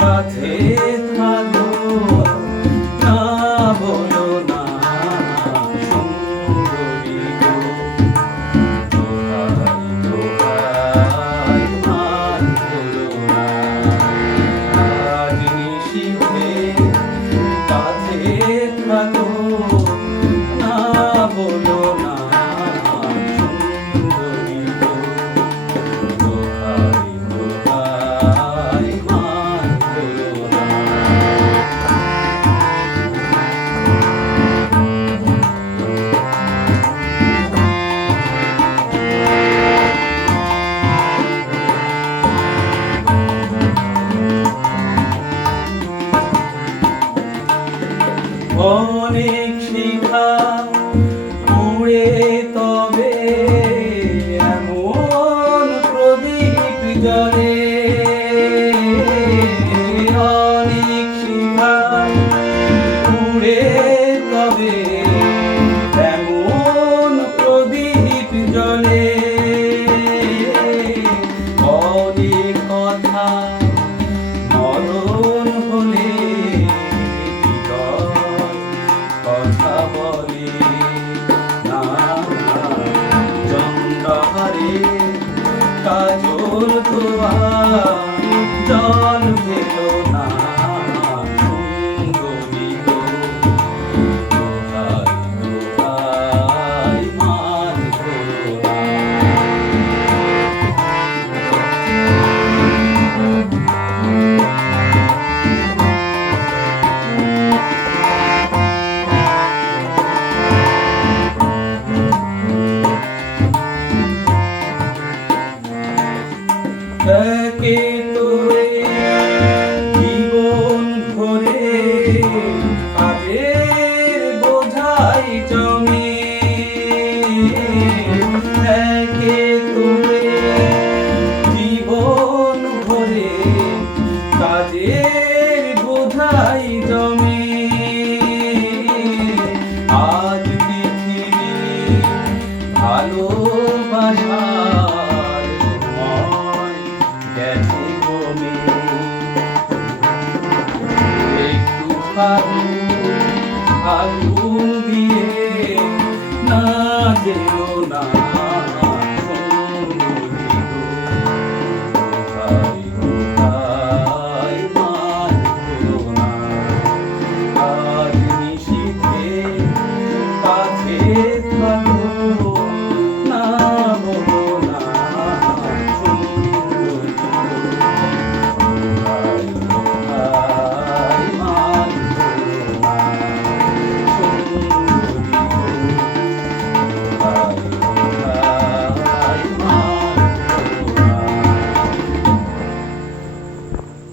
কাছে থাকো না বলো না সুন্দরী গো দোহাই দোহাই মান করো না আজ নিশীথে কাছে থাকো না বলো না সুন্দরী গো দোহাই দোহাই মান করো না অনেক শিখা পুড়ে তবে এমন প্রদীপ জ্বলে অনেক শিখা পুড়ে তবে এমন প্রদীপ জ্বলে অনেক কথা মরণ হলে কথা বলে না চন্দ্রহারে কাজল ধোয়া জল পেল না সুন্দরী গো দোহাই দোহাই মান করো না একে তোরে জীবন ভরে কাজের বোঝাই জমে একে তোরে জীবন ভরে কাজের বোঝাই জমে আজ পৃথিবী ভালোবাসার সময় গেছে কমে একটু ফাগুন দিয়ে না যেও না সুন্দরী গো দোহাই দোহাই মান করো না আজ নিশীথে কাছে